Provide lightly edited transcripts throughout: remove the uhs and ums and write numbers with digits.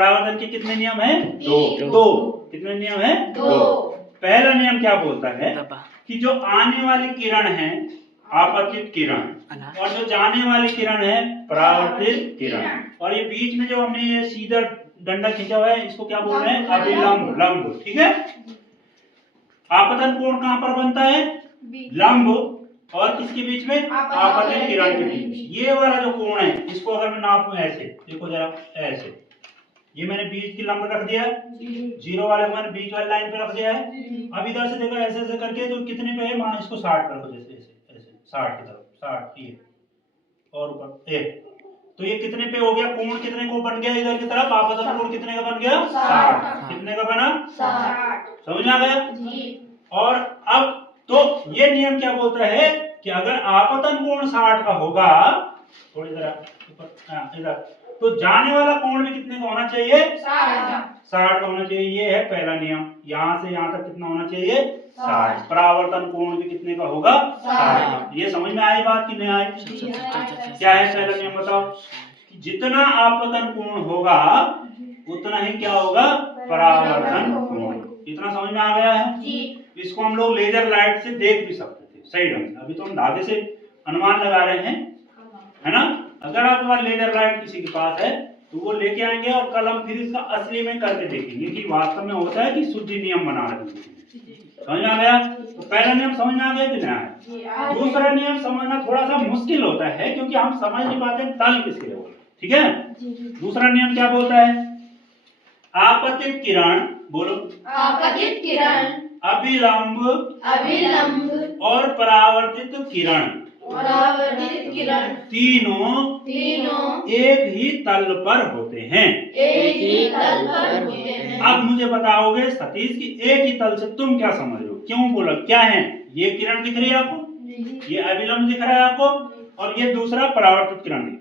परावर्तन के कितने नियम है? दो। दो। कितने नियम है? दो। पहला नियम क्या बोलता है कि जो आने वाली किरण है आपतित किरण, और जो जाने वाली किरण है परावर्तित किरण, और ये बीच में जो हमने ये सीधा डंडा खींचा हुआ है इसको क्या बोल रहे हैं? अभिलंब। लंब। ठीक है। आपतन कोण कहां पर बनता है? लंब और किसके बीच में? आपतित किरण के बीच। ये वाला जो कोण है इसको अगर मैं नापूं ऐसे, देखो जरा ऐसे, ये मैंने बीच की लंब रख दिया है, जीरो वाले को मैंने बीच वाली लाइन पे रख दिया है। अब इधर से देखो ऐसे ऐसे करके तो कितने पे है? मान इसको 60 पर रखो, जैसे ऐसे ऐसे 60 की तरफ, 60 ये और ऊपर ए, तो ये कितने पे हो गया? कोण कितने को बन गया? इधर की तरफ आपतन कोण कितने का बन गया? 60। कितने का बना? 60। समझ में आ गया? और अब तो ये नियम क्या बोलता है कि अगर आपतन कोण 60 का होगा, थोड़ी जरा ऊपर इधर, तो जाने वाला कोण भी कितने का होना चाहिए? 60 का होना चाहिए। ये है पहला नियम। यहाँ से यहाँ तक कितना होना चाहिए? 60। परावर्तन कोण भी कितने का होगा? 60। ये समझ में आई बात कि नहीं आई? क्या है पहला नियम बताओ? कि जितना आपतन कोण होगा उतना ही क्या होगा? परावर्तन कोण। इतना समझ में आ गया है? इसको हम लोग लेजर लाइट से देख भी सकते थे सही ढंग से। अभी तो हम धागे से अनुमान लगा रहे हैं, है ना? अगर आपके पास लेजर लाइट किसी के पास है तो वो लेके आएंगे और कल हम फिर इसका असली में करके देखेंगे कि वास्तव में होता है कि शुद्ध नियम बना रहे हैं। समझ में आ गया? तो पहला नियम समझ में आ गया कि नहीं आया? दूसरा नियम समझना थोड़ा सा मुश्किल होता है क्योंकि हम समझ नहीं पाते तल किसके लिए बोल। ठीक है। दूसरा नियम क्या बोलता है? आपतित किरण, बोलो। आपतित किरण, अभिलंब और परावर्तित किरण, तीनों एक ही तल पर होते हैं। अब मुझे बताओगे सतीश कि एक ही तल से तुम क्या समझ रहे हो? क्यों बोला? क्या है? ये किरण दिख रही है आपको, ये अभिलंब दिख रहा है आपको, और ये दूसरा परावर्तित किरण।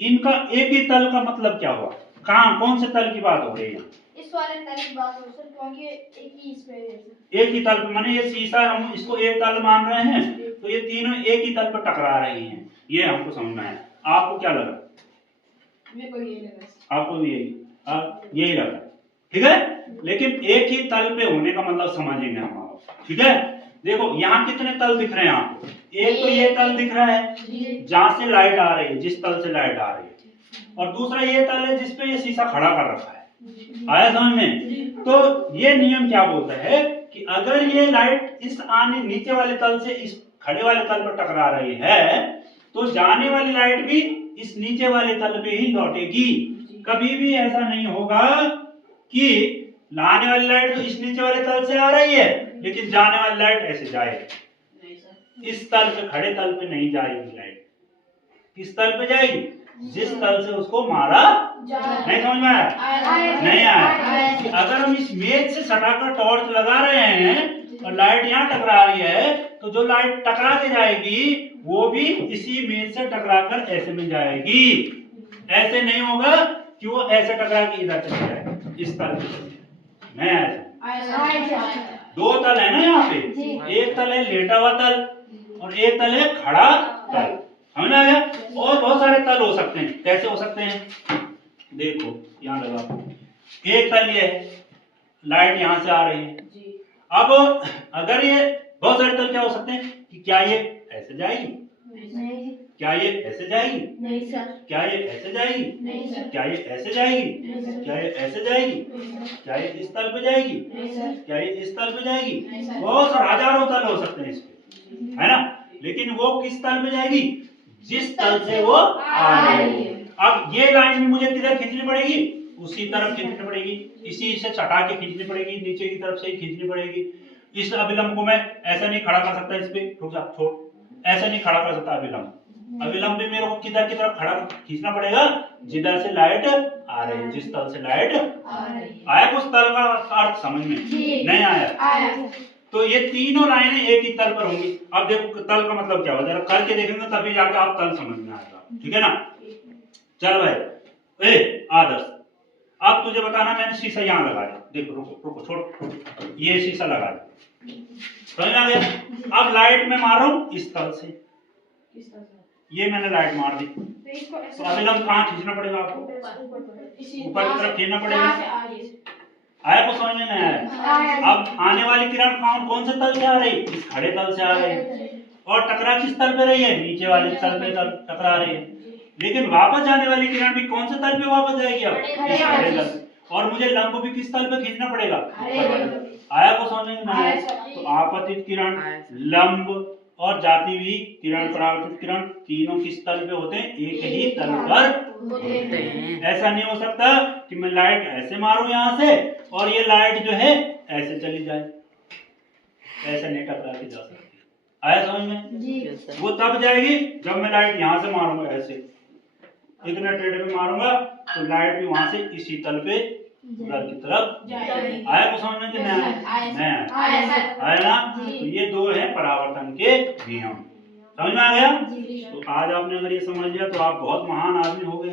इनका एक ही तल का मतलब क्या हुआ? कहाँ कौन से तल की बात हो रही है? इस वाले तल की बात हो सर, क्योंकि एक ही इस पे है। एक ही तल पे माने ये शीशा, हम इसको एक तल मान रहे हैं तो ये तीनों एक ही तल पर टकरा रही हैं। ये हमको समझ में आया। आपको क्या लगा? मेरे को ये लगा। आपको भी यही लगा। ठीक है। लेकिन एक ही तल पे होने का मतलब समझेंगे हम आप। ठीक है। देखो यहाँ कितने तल दिख रहे हैं आपको? एक तो ये तल दिख रहा है जहां से लाइट आ रही है, जिस तल से लाइट आ रही है, और दूसरा ये तल है जिसपे ये शीशा खड़ा कर रखा है। आया समझ में? तो ये नियम क्या बोलता है कि अगर ये लाइट इस आने नीचे वाले तल से इस खड़े वाले तल पर टकरा रही है तो जाने वाली लाइट भी इस नीचे वाले तल पे ही लौटेगी। कभी भी ऐसा नहीं होगा कि लाने वाली लाइट तो इस नीचे वाले तल से आ रही है लेकिन जाने वाली लाइट ऐसे जाएगी। इस तल पे, खड़े तल पे नहीं जाएगी लाइट। किस तल पे जाएगी? जिस तल से उसको मारा। नहीं समझ में आया? नहीं आया? कि अगर हम इस मेज से सटाकर टॉर्च लगा रहे हैं और लाइट यहाँ टकरा रही है तो जो लाइट टकरा के जाएगी वो भी इसी मेज से टकराकर ऐसे में जाएगी। ऐसे नहीं होगा कि वो ऐसे टकरा के इधर चली जाए इस तल पे। नहीं आया? दो तल है ना यहाँ पे, एक तल है लेटा हुआ तल और एक तल है खड़ा तल। समझ में आया? और बहुत सारे तल हो सकते हैं। कैसे हो सकते हैं? देखो यहाँ लगा, एक तल ये है, लाइट यहाँ से आ रही है। अब अगर ये बहुत सारे तल क्या हो सकते हैं कि क्या ये ऐसे जाएगी? नहीं। क्या ये ऐसे जाएगी? नहीं सर। क्या ये ऐसे जाएगी? नहीं सर। क्या ये ऐसे जाएगी? नहीं सर। क्या ये ऐसे जाएगी? क्या ये इस तल पे जाएगी? नहीं सर। क्या ये इस तल पे जाएगी? नहीं सर। बहुत सारे हजारों तल हो सकते हैं इसमें, है ना? लेकिन वो किस तल पे जाएगी? जिस तल से वो आ रही है। अब ये लाइन भी मुझे किधर खींचनी पड़ेगी? उसी तरफ खींचनी पड़ेगी। इसी से सटा के खींचनी पड़ेगी, नीचे की तरफ से ही खींचनी पड़ेगी। इस अभिलंब को मैं ऐसा नहीं खड़ा कर सकता, इस पे रुक जा, छोड़, ऐसा नहीं खड़ा कर सकता अभिलंब। अभिलंब भी मेरे को किधर की तरफ खड़ा खींचना पड़ेगा? जिधर से लाइट आ रही है, जिस तल से लाइट आ रही है। आया कुछ तल का अर्थ समझ में? नहीं आया? तो ये तीनों लाइनें एक ही तल पर होंगी। अब देखो तल का मतलब क्या होगा, जरा करके देखेंगे तभी जाके आप तल समझ में आएगा। ठीक है ना? चल भाई, ए आदर्श, अब तुझे बताना, मैंने शीशा यहाँ लगा दिया। देखो रुको छोड़, ये शीशा लगा दिया, समझ आ गया? अब लाइट में मार रहा हूं इस तल से, ये मैंने लाइट मार दी, तो इसको ऐसे तो अभिलंब कहाँ खींचना पड़ेगा आपको? ऊपर की तरफ खींचना पड़ेगा। आया कुछ समझ में नहीं आया? अब आने वाली किरण कौन से तल से आ रही? इस खड़े तल से आ रही है। और टकरा किस तल पे रही है? नीचे वाले तल पे टकरा रही है। लेकिन वापस जाने वाली किरण भी कौन से तल पे वापस जाएगी? अब इस खड़े तल पे। और मुझे लंब भी किस तल पे खींचना पड़ेगा? आया को समझ में नहीं आया? तो आपतित किरण, लंब और जाती हुई किरण, परावर्तित किरण, तीनों किस तल पे होते हैं? एक ही तल पर। ऐसा नहीं हो सकता कि मैं लाइट ऐसे मारूं यहाँ से और ये लाइट जो है ऐसे चली जाए, ऐसे नहीं टकरा के जा सकती। आया समझ में? जी। वो तब जाएगी जब मैं लाइट यहाँ से मारूंगा, ऐसे इतना टेढ़े पे मारूंगा तो लाइट भी वहां से इसी तल पे उधर की तरफ जाएगी। आया को समझ में कि नहीं आया ना? तो ये दो है परावर्तन के नियम। समझ में आ गया? तो आज आपने अगर ये समझ लिया तो आप बहुत महान आदमी हो गए।